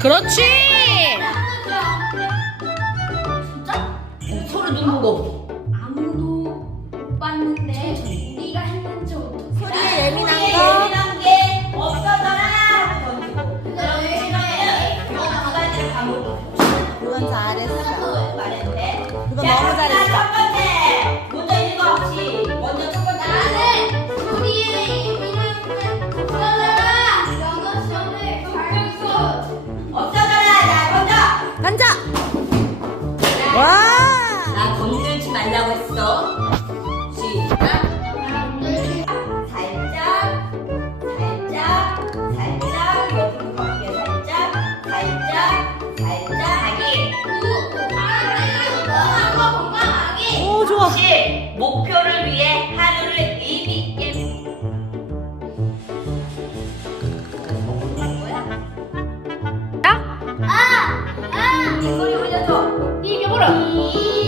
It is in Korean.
그렇지. 진짜? 서로 눈 보고. 아무도 못 봤는데 우리가 했는지 소리에 예민한 거. 예민한 게 없어져라. 그럼 시간에 이거 나가야 돼. 아무도. 그건 잘했어. 말했는데. 그건 너무 잘했어. 앉아. 와. 나 건들지 말라고 했어. 시작. 살짝, 살짝, 살짝, 옆으로 걷게 살짝, 살짝, 살짝, 하기. 오 좋아. 혹시 목표를 위해 하루를 의미 있게 뭐야? 이 소리 올려줘. 이병으로